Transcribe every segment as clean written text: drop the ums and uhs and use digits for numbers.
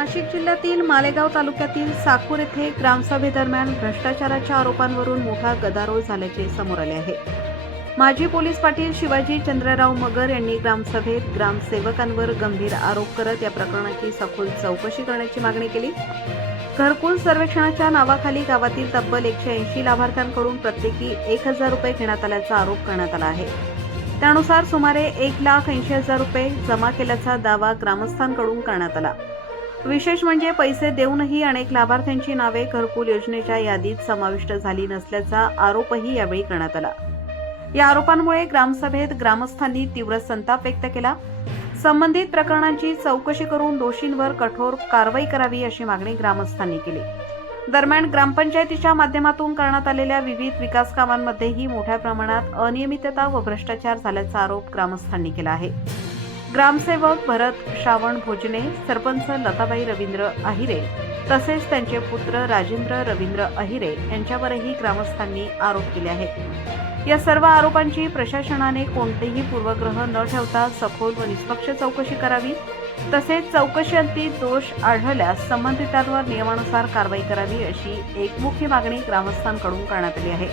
नाशिक जिल्ह्यातील मालेगाव तालुक्यातील साकूर येथे ग्रामसभेदरम्यान भ्रष्टाचाराच्या आरोपांवरून मोठा गदारोळ झाल्याचे समोर आले आहे। माजी पोलीस पाटील शिवाजी चंद्रराव मगर यांनी ग्रामसभेत ग्रामसेवकांवर गंभीर आरोप करत या प्रकरणाची सखोल चौकशी करण्याची मागणी केली। घरकुल सर्वेक्षणाच्या नावाखाली गावातील तब्बल 180 लाभार्थ्यांकडून प्रत्येकी 1000 रुपये घेण्यात आल्याचा आरोप करण्यात आला आहे। त्यानुसार सुमारे 1,80,000 रुपये जमा केल्याचा दावा ग्रामस्थांकडून करण्यात आला। विशेष म्हणजे पैसे देऊनही अनेक लाभार्थ्यांची नावे घरकुल योजनेच्या यादीत समाविष्ट झाली नसल्याचा आरोपही यावेळी करण्यात आला। या आरोपांमुळे ग्रामसभेत ग्रामस्थांनी तीव्र संताप व्यक्त केला। संबंधित प्रकरणांची चौकशी करून दोषींवर कठोर कारवाई करावी अशी मागणी ग्रामस्थांनी केली। दरम्यान ग्रामपंचायतीच्या माध्यमातून करण्यात आलेल्या विविध विकास कामांमध्येही मोठ्या प्रमाणात अनियमितता व भ्रष्टाचार झाल्याचा आरोप ग्रामस्थांनी केला आहे। ग्रामसेवक भरत श्रावण भोजने, सरपंच लताबाई रवींद्र अहिरे तसेच त्यांचे पुत्र राजेंद्र रवींद्र अहिरे यांच्यावरही ग्रामस्थांनी आरोप केले आहेत। या सर्व आरोपांची प्रशासनाने कोणतेही पूर्वग्रह न ठेवता सखोल व निष्पक्ष चौकशी करावी, तसेच चौकशीअंती दोष आढळल्यास संबंधितांवर नियमानुसार कारवाई करावी अशी एकमुखी मागणी ग्रामस्थांकडून करण्यात आली आहे।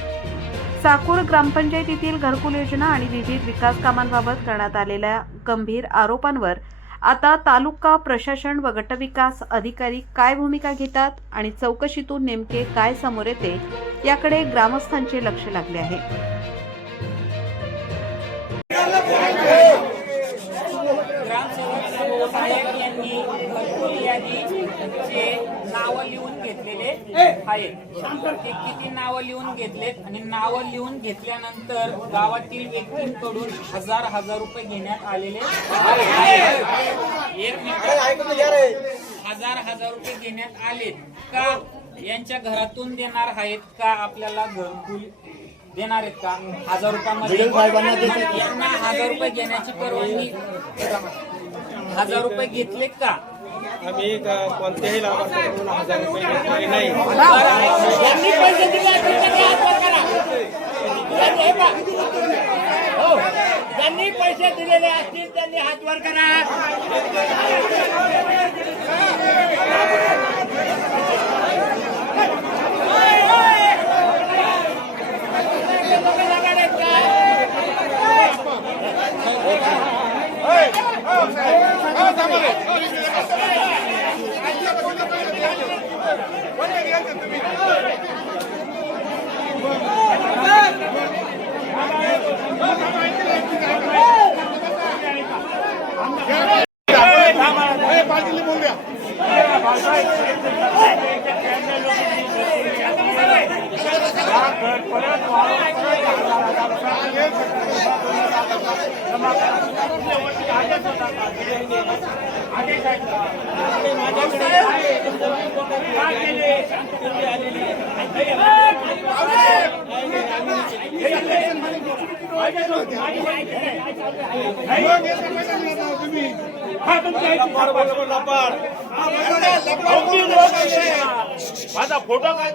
साकूर ग्रामपंचायतीतील घरकुल योजना आणि विविध विकास कामांबाबत करण्यात आलेल्या गंभीर आरोपांवर आता तालुका प्रशासन व गटविकास अधिकारी काय भूमिका घेतात आणि चौकशीतून नेमके काय समोर येते याकडे ग्रामस्थांचे लक्ष लागले आहे। यांनी घरकुल यादीचे नावं लिहून घेतलेले आहेत। ते किती नावं लिहून घेतलेत आणि नावं लिहून घेतल्यानंतर गावातील व्यक्तींकडून हजार रुपये घेण्यात आलेले आहेत। एक मिनिट, हजार रुपये घेण्यात आले का? यांच्या घरातून देणार आहेत का आपल्याला घरकुल देणार आहेत का? 1000 रुपयामध्ये यांना 1000 रुपये घेण्याची परवानगी, 1000 रुपये घेतले का? आम्ही कोणत्याही लाभार्थ्याकडून 1000 रुपये घेतले नाही। यांनी पैसे दिले ज्यांनी पैसे दिलेले असतील त्यांनी हात वर करा। माझा फोटो काय